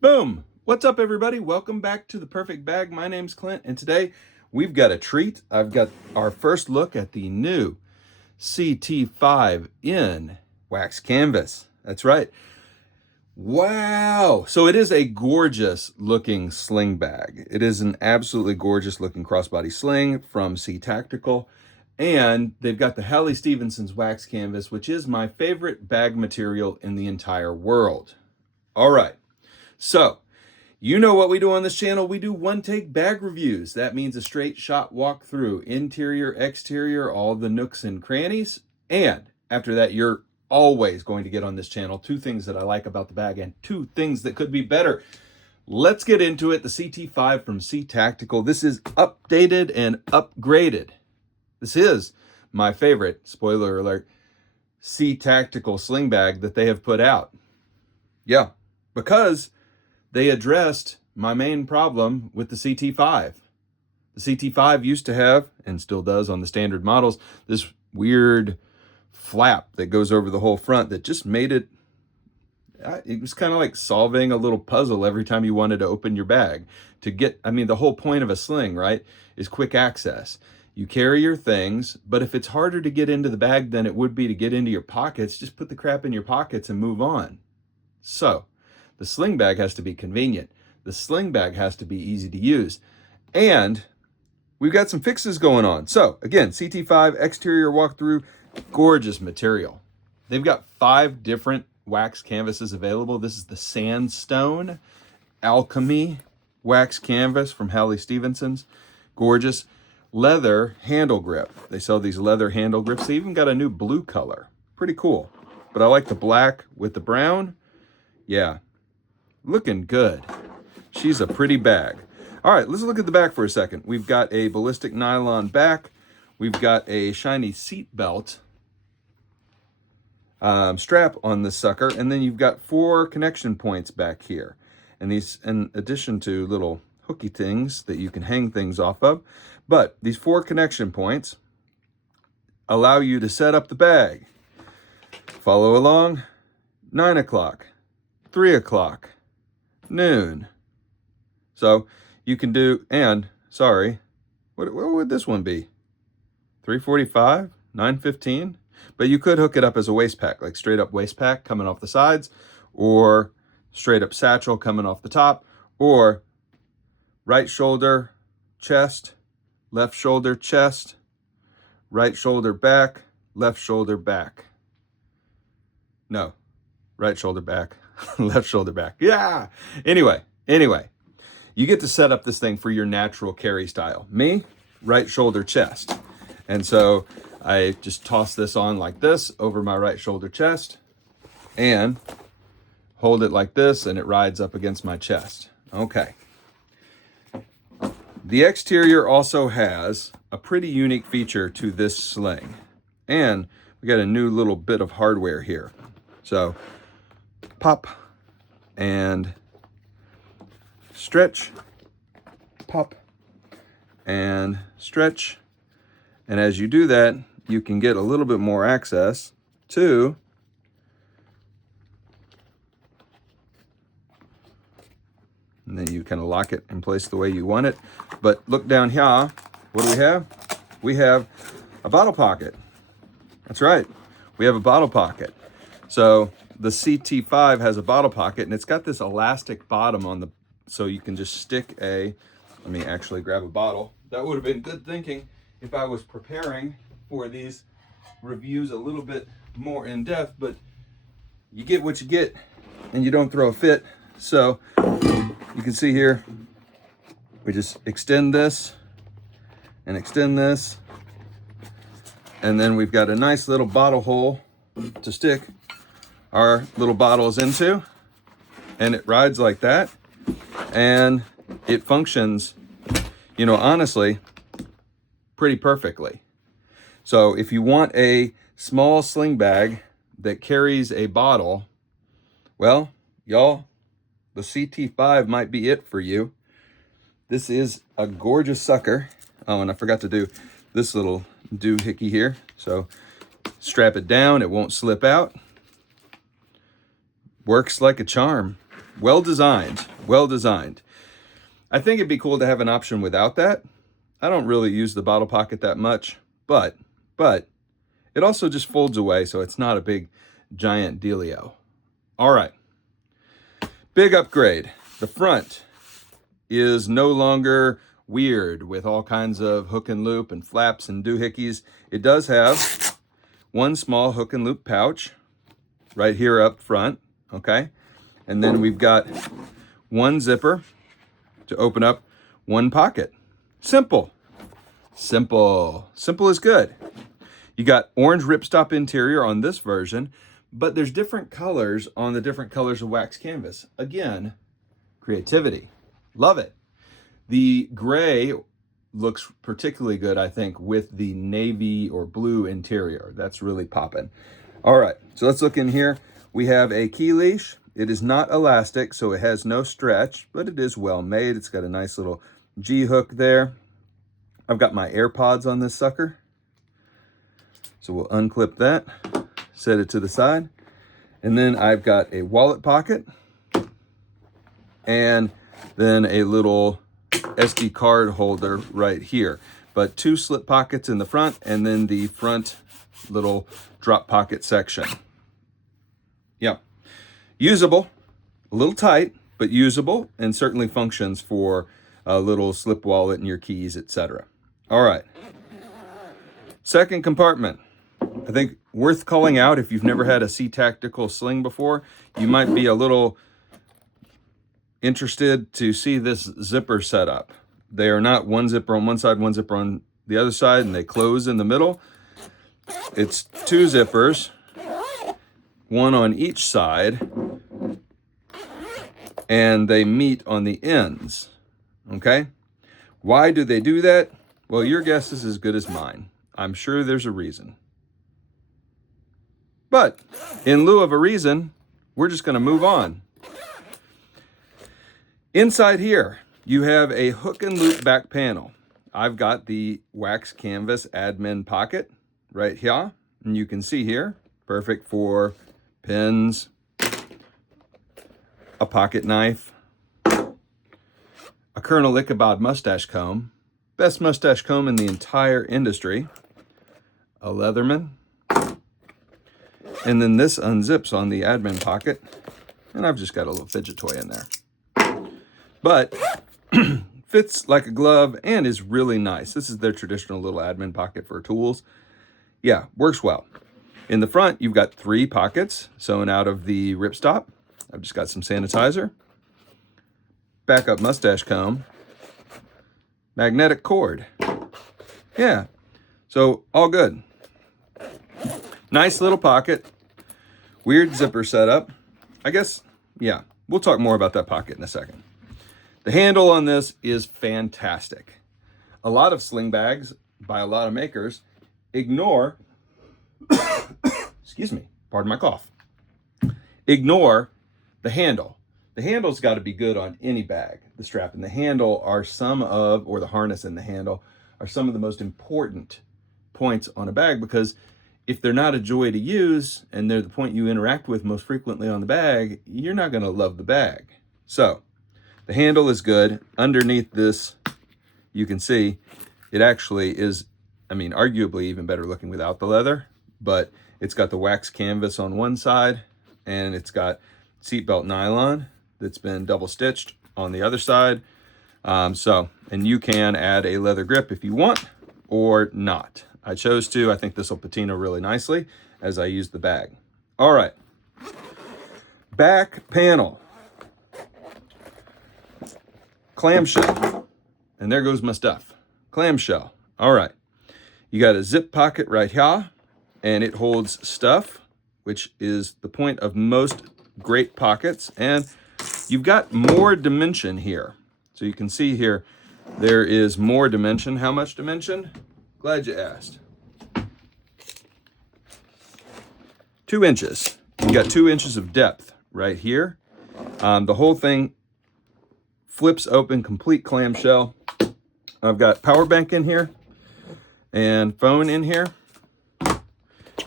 Boom! What's up, everybody? Welcome back to The Perfect Bag. My name's Clint, and today we've got a treat. I've got our first look at the new CT5 in wax canvas. That's right. Wow! So it is a gorgeous looking sling bag. It is an absolutely gorgeous looking crossbody sling from CTactical. And they've got the Hallie Stevenson's wax canvas, which is my favorite bag material in the entire world. All right. So, you know what we do on this channel. We do one-take bag reviews. That means a straight shot walkthrough, interior, exterior, all the nooks and crannies. And after that, you're always going to get on this channel two things that I like about the bag and two things that could be better. Let's get into it. The CT5 from CTactical. This is updated and upgraded. This is my favorite, spoiler alert, CTactical sling bag that they have put out. Yeah, because they addressed my main problem with the CT5. The CT5 used to have, and still does on the standard models, this weird flap that goes over the whole front that just made it was kind of like solving a little puzzle every time you wanted to open your bag. To get, I mean, the whole point of a sling, right, is quick access. You carry your things, but if it's harder to get into the bag than it would be to get into your pockets, just put the crap in your pockets and move on. So, the sling bag has to be convenient. The sling bag has to be easy to use. And we've got some fixes going on. So, again, CT5 exterior walkthrough, gorgeous material. They've got 5 different wax canvases available. This is the Sandstone Alchemy wax canvas from Hallie Stevenson's. Gorgeous. Leather handle grip. They sell these leather handle grips. They even got a new blue color. Pretty cool. But I like the black with the brown. Yeah, looking good. She's a pretty bag. All right, let's look at the back for a second. We've got a ballistic nylon back. We've got a shiny seat belt strap on this sucker. And then you've got 4 connection points back here. And these, in addition to little hooky things that you can hang things off of. But these 4 connection points allow you to set up the bag. Follow along, 9 o'clock, 3 o'clock, noon. So you can do, and sorry, what would this one be? 3:45, 9:15? But you could hook it up as a waist pack, like straight up waist pack coming off the sides, or straight up satchel coming off the top, or right shoulder, chest, left shoulder, chest, right shoulder, back, left shoulder, back. No, right shoulder, back, left shoulder, back. Yeah. Anyway, you get to set up this thing for your natural carry style. Me, right shoulder, chest. And so I just toss this on like this over my right shoulder, chest, and hold it like this, and it rides up against my chest. Okay. The exterior also has a pretty unique feature to this sling. And we got a new little bit of hardware here. So, pop and stretch, pop and stretch. And as you do that, you can get a little bit more access to and then you kind of lock it in place the way you want it. But look down here, what do we have? We have a bottle pocket. That's right, we have a bottle pocket. So the CT5 has a bottle pocket, and it's got this elastic bottom on the, so you can just stick a, let me actually grab a bottle. That would have been good thinking if I was preparing for these reviews a little bit more in depth, but you get what you get and you don't throw a fit. So you can see here, we just extend this and extend this. And then we've got a nice little bottle hole to stick our little bottles into. And it rides like that. And it functions, you know, honestly, pretty perfectly. So if you want a small sling bag that carries a bottle, well, y'all, the CT5 might be it for you. This is a gorgeous sucker. Oh, and I forgot to do this little doohickey here. So strap it down, it won't slip out. Works like a charm. Well designed, well designed. I think it'd be cool to have an option without that. I don't really use the bottle pocket that much, but it also just folds away, so it's not a big giant dealio. All right, big upgrade. The front is no longer weird with all kinds of hook and loop and flaps and doohickeys. It does have one small hook and loop pouch right here up front, okay? And then we've got one zipper to open up one pocket. Simple. Simple is good. You got orange ripstop interior on this version, but there's different colors on the different colors of wax canvas. Again, creativity. Love it. The gray looks particularly good, I think, with the navy or blue interior. That's really popping. All right, so let's look in here. We have a key leash. It is not elastic, so it has no stretch, but it is well made. It's got a nice little G hook there. I've got my AirPods on this sucker. So we'll unclip that, set it to the side. And then I've got a wallet pocket and then a little SD card holder right here. But two slip pockets in the front and then the front little drop pocket section. Yep. Usable, a little tight, but usable, and certainly functions for a little slip wallet and your keys, etc. All right. Second compartment. I think worth calling out if you've never had a CTactical sling before. You might be a little interested to see this zipper setup. They are not one zipper on one side, one zipper on the other side, and they close in the middle. It's two zippers, one on each side, and they meet on the ends, okay? Why do they do that? Well, your guess is as good as mine. I'm sure there's a reason. But in lieu of a reason, we're just gonna move on. Inside here, you have a hook and loop back panel. I've got the wax canvas admin pocket right here, and you can see here, perfect for pens, a pocket knife, a Colonel Ichabod mustache comb, best mustache comb in the entire industry, a Leatherman, and then this unzips on the admin pocket, and I've just got a little fidget toy in there. But fits like a glove and is really nice. This is their traditional little admin pocket for tools. Yeah, works well. In the front, you've got three pockets sewn out of the ripstop. I've just got some sanitizer, backup mustache comb, magnetic cord. Yeah, so all good. Nice little pocket, weird zipper setup. I guess, yeah, we'll talk more about that pocket in a second. The handle on this is fantastic. A lot of sling bags by a lot of makers ignore, excuse me, pardon my cough, ignore the handle. The handle's got to be good on any bag. The strap and the handle are some of, or the harness and the handle are some of the most important points on a bag, because if they're not a joy to use and they're the point you interact with most frequently on the bag, you're not going to love the bag. So the handle is good. Underneath this, you can see it actually is, I mean, arguably even better looking without the leather, but it's got the wax canvas on one side and it's got seatbelt nylon that's been double stitched on the other side. And you can add a leather grip if you want or not. I chose to. I think this will patina really nicely as I use the bag. All right. Back panel. Clamshell. And there goes my stuff. Clamshell. All right. You got a zip pocket right here, and it holds stuff, which is the point of most great pockets. And you've got more dimension here. So you can see here, there is more dimension. How much dimension? Glad you asked. 2 inches. You got 2 inches of depth right here. The whole thing flips open, complete clamshell. I've got power bank in here and phone in here.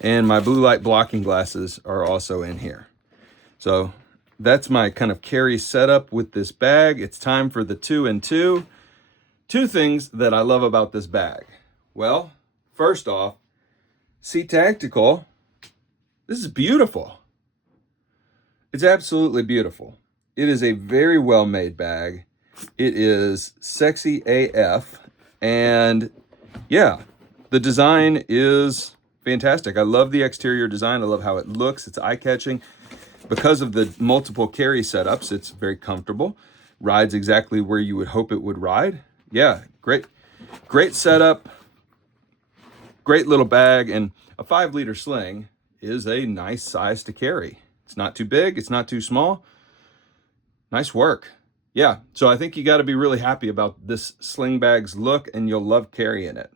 And my blue light blocking glasses are also in here. So that's my kind of carry setup with this bag. It's time for the 2 and 2. Two things that I love about this bag. Well, first off, CTactical. This is beautiful. It's absolutely beautiful. It is a very well made bag. It is sexy AF. And yeah, the design is fantastic. I love the exterior design. I love how it looks. It's eye-catching. Because of the multiple carry setups, it's very comfortable. Rides exactly where you would hope it would ride. Yeah, great setup. Great little bag, and a 5-liter sling is a nice size to carry. It's not too big, it's not too small. Nice work. Yeah, so I think you got to be really happy about this sling bag's look, and you'll love carrying it.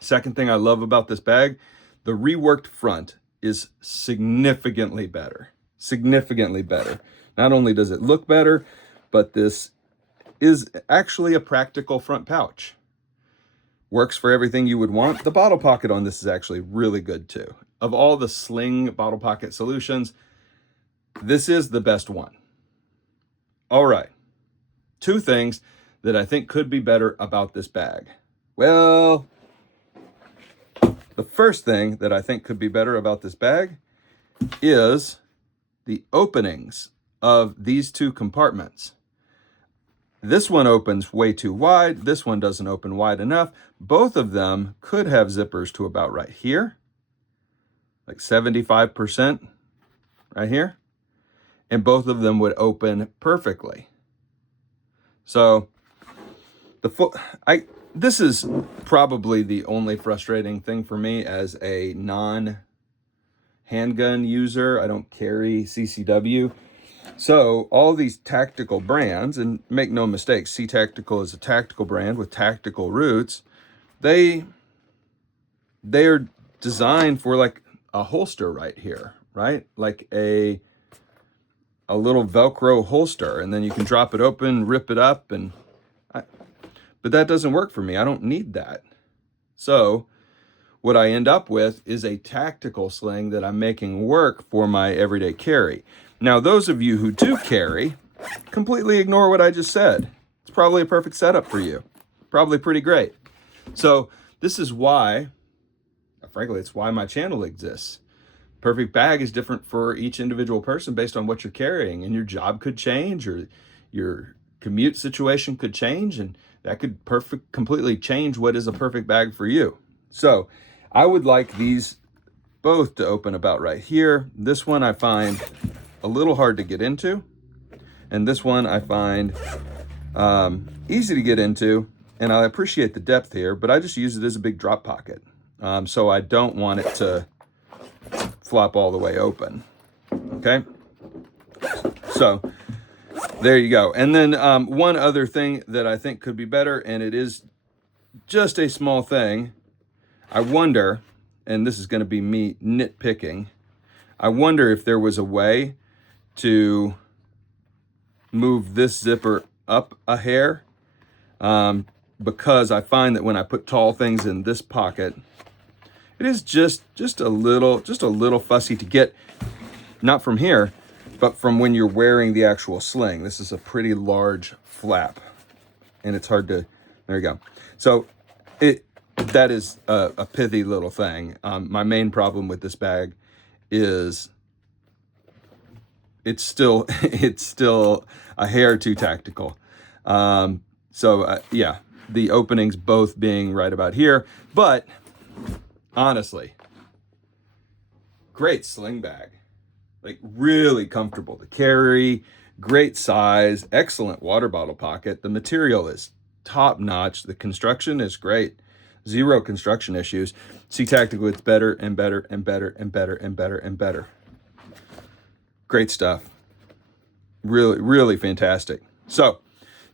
Second thing I love about this bag, the reworked front is significantly better. Significantly better. Not only does it look better, but this is actually a practical front pouch. Works for everything you would want. The bottle pocket on this is actually really good too. Of all the sling bottle pocket solutions, this is the best one. All right, 2 things that I think could be better about this bag. Well, the first thing that I think could be better about this bag is the openings of these 2 compartments. This one opens way too wide. This one doesn't open wide enough. Both of them could have zippers to about right here, like 75% right here. And both of them would open perfectly. So this is probably the only frustrating thing for me as a non-handgun user. I don't carry CCW. So all these tactical brands, and make no mistake, CTactical is a tactical brand with tactical roots. They are designed for like a holster right here, right? Like a little Velcro holster, and then you can drop it open, rip it up, but that doesn't work for me. I don't need that. So what I end up with is a tactical sling that I'm making work for my everyday carry. Now, those of you who do carry, completely ignore what I just said. It's probably a perfect setup for you. Probably pretty great. So this is why, frankly, it's why my channel exists. Perfect bag is different for each individual person based on what you're carrying, and your job could change, or your commute situation could change, and that could completely change what is a perfect bag for you. So I would like these both to open about right here. This one I find a little hard to get into, and this one I find easy to get into, and I appreciate the depth here, but I just use it as a big drop pocket. So I don't want it to flop all the way open. Okay, so there you go. And then one other thing that I think could be better, and it is just a small thing. I wonder, and this is going to be me nitpicking, I wonder if there was a way to move this zipper up a hair, because I find that when I put tall things in this pocket, it is just a little fussy to get, not from here, but from when you're wearing the actual sling. This is a pretty large flap, and it's hard to, there you go. So that is a pithy little thing. My main problem with this bag is it's still a hair too tactical. Yeah, the openings both being right about here, but honestly, great sling bag. Like really comfortable to carry, great size, excellent water bottle pocket. The material is top notch. The construction is great. 0 construction issues. CTactical gets better and better and better and better and better and better. Great stuff. Really, really fantastic. So,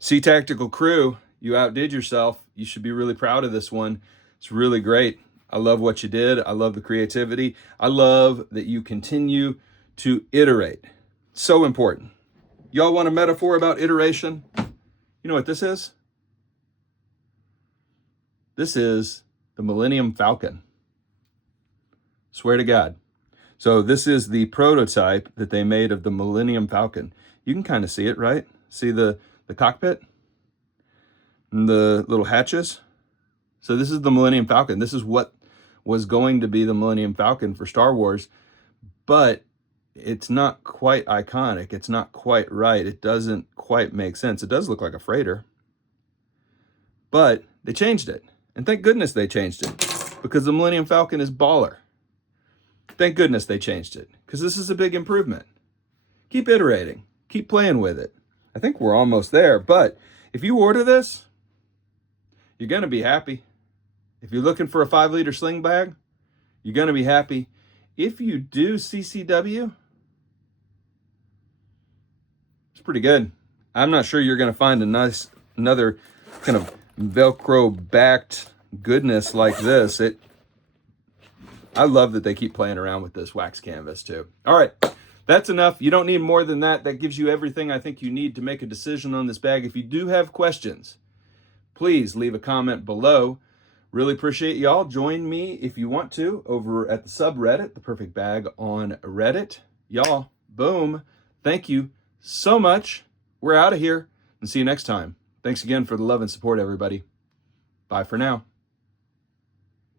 CTactical crew, you outdid yourself. You should be really proud of this one. It's really great. I love what you did. I love the creativity. I love that you continue to iterate. So important. Y'all want a metaphor about iteration? You know what this is? This is the Millennium Falcon. Swear to God. So this is the prototype that they made of the Millennium Falcon. You can kind of see it, right? See the cockpit and the little hatches? So this is the Millennium Falcon. This is what was going to be the Millennium Falcon for Star Wars, but it's not quite iconic. It's not quite right. It doesn't quite make sense. It does look like a freighter, but they changed it. And thank goodness they changed it, because the Millennium Falcon is baller. Thank goodness they changed it, because this is a big improvement. Keep iterating. Keep playing with it. I think we're almost there, but if you order this, you're going to be happy. If you're looking for a 5-liter sling bag, you're going to be happy. If you do CCW, it's pretty good. I'm not sure you're going to find another kind of Velcro-backed goodness like this. I love that they keep playing around with this wax canvas too. All right, that's enough. You don't need more than that. That gives you everything I think you need to make a decision on this bag. If you do have questions, please leave a comment below. Really appreciate y'all. Join me if you want to over at the subreddit, The Perfect Bag on Reddit. Y'all, boom. Thank you so much. We're out of here and see you next time. Thanks again for the love and support, everybody. Bye for now.